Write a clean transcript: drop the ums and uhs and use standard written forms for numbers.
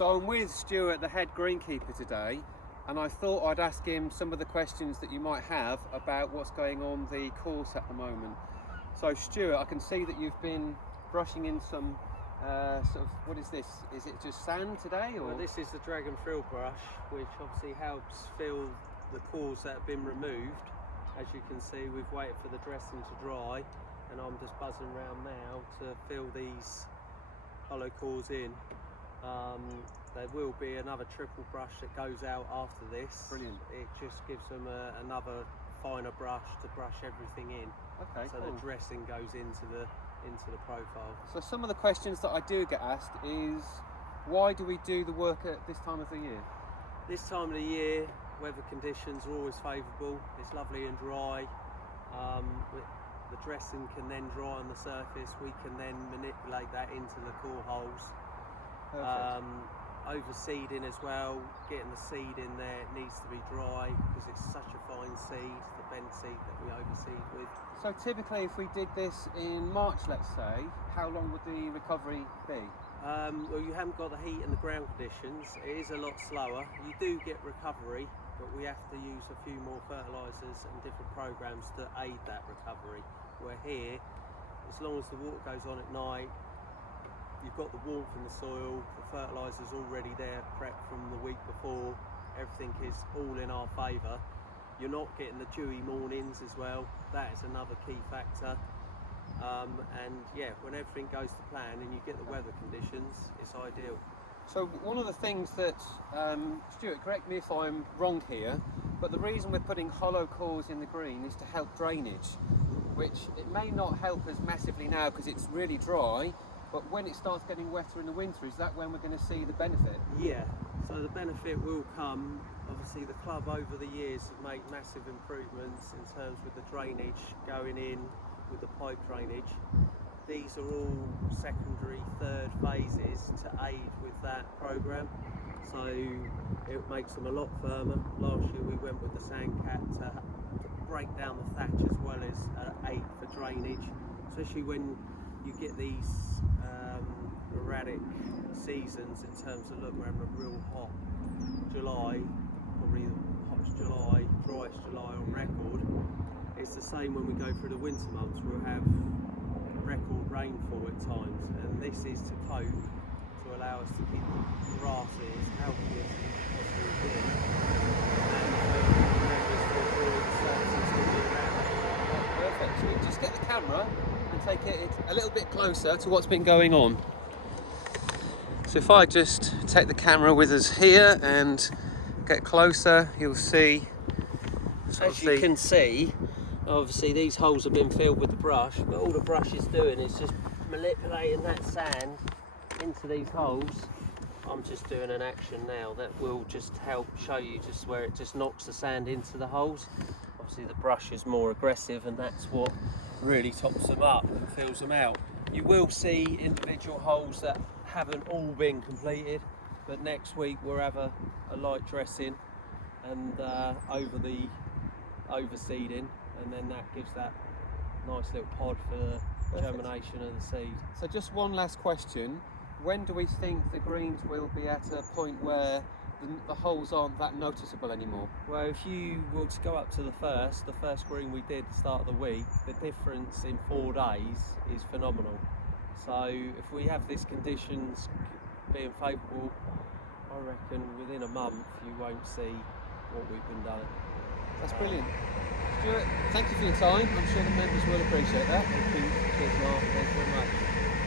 So I'm with Stuart, the head greenkeeper today, and I thought I'd ask him some of the questions that you might have about what's going on the course at the moment. So Stuart, I can see that you've been brushing in some sort of, what is this? Is it just sand today? Or? Well, this is the Dragon Fill brush, which obviously helps fill the cores that have been removed. As you can see, we've waited for the dressing to dry, and I'm just buzzing around now to fill these hollow cores in. There will be another triple brush that goes out after this. Brilliant. It just gives them another finer brush to brush everything in. Okay, so cool. the dressing goes into the profile. So some of the questions that I do get asked is, why do we do the work at this time of the year? This time of the year, weather conditions are always favourable. It's lovely and dry. The dressing can then dry on the surface. We can then manipulate that into the core holes. Overseeding as well, getting the seed in there, it needs to be dry because it's such a fine seed, the bent seed that we overseed with. So typically if we did this in March, let's say, how long would the recovery be? Well, you haven't got the heat and the ground conditions. It is a lot slower. You do get recovery, but we have to use a few more fertilisers and different programs to aid that recovery. Where here, as long as the water goes on at night, you've got the warmth in the soil, the fertiliser's already there, prepped from the week before, everything is all in our favour. You're not getting the dewy mornings as well, that is another key factor. And yeah, when everything goes to plan and you get the weather conditions, it's ideal. So one of the things that, Stuart, correct me if I'm wrong here, but the reason we're putting hollow cores in the green is to help drainage, which it may not help us massively now because it's really dry, but when it starts getting wetter in the winter, is that when we're going to see the benefit? Yeah, so the benefit will come. Obviously the club over the years have made massive improvements in terms with the drainage going in with the pipe drainage. These are all secondary, third phases to aid with that programme. So it makes them a lot firmer. Last year we went with the Sandcat to break down the thatch as well as aid for drainage, especially when you get these erratic seasons in terms of, look, we're having a real hot July, probably the hottest July, driest July on record. It's the same when we go through the winter months. We'll have record rainfall at times, and this is to cope, to allow us to keep the grasses healthy as possible again, and for members to enjoy the surfaces that we're around. Perfect. So we just get the camera and take it a little bit closer to what's been going on. So if I just take the camera with us here and get closer, you'll see. As you can see, obviously these holes have been filled with the brush, but all the brush is doing is just manipulating that sand into these holes. I'm just doing an action now that will just help show you just where it just knocks the sand into the holes. Obviously the brush is more aggressive, and that's what really tops them up and fills them out. You will see individual holes that haven't all been completed, but next week we'll have a light dressing and over the overseeding, and then that gives that nice little pod for the germination of the seed. So just one last question. When do we think the greens will be at a point where the holes aren't that noticeable anymore? Well, if you were to go up to the first green we did at the start of the week, the difference in 4 days is phenomenal. So if we have these conditions being favourable, I reckon within a month you won't see what we've been doing. That's brilliant. Stuart, thank you for your time. I'm sure the members will appreciate that. Thank you. Cheers, Mark. Thanks very much.